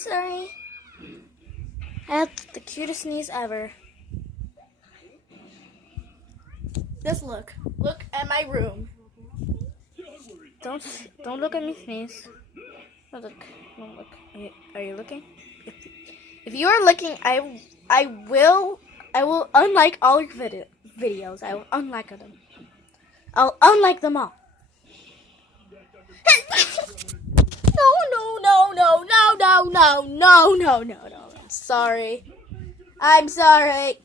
Sorry. I had the cutest sneeze ever. Just look. Look at my room. Don't look at me sneeze. Don't look. Don't look. Are you looking? If you are looking, I will unlike all your videos. I will unlike them. I'll unlike them all. No. I'm sorry.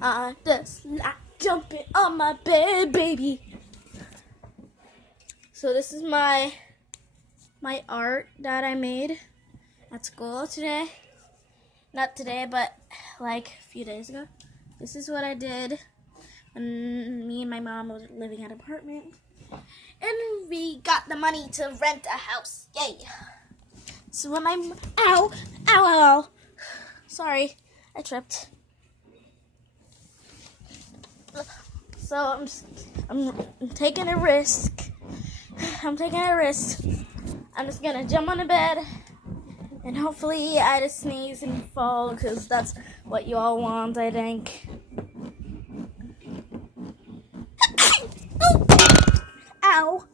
I just like jumping on my bed, baby. So this is my art that I made at school today. Not today, but like a few days ago. This is what I did when me and my mom was living at an apartment. And we got the money to rent a house. Yay. So when ow. Sorry, I tripped. So I'm taking a risk. I'm just gonna jump on the bed and hopefully I just sneeze and fall because that's what you all want, I think. Ow.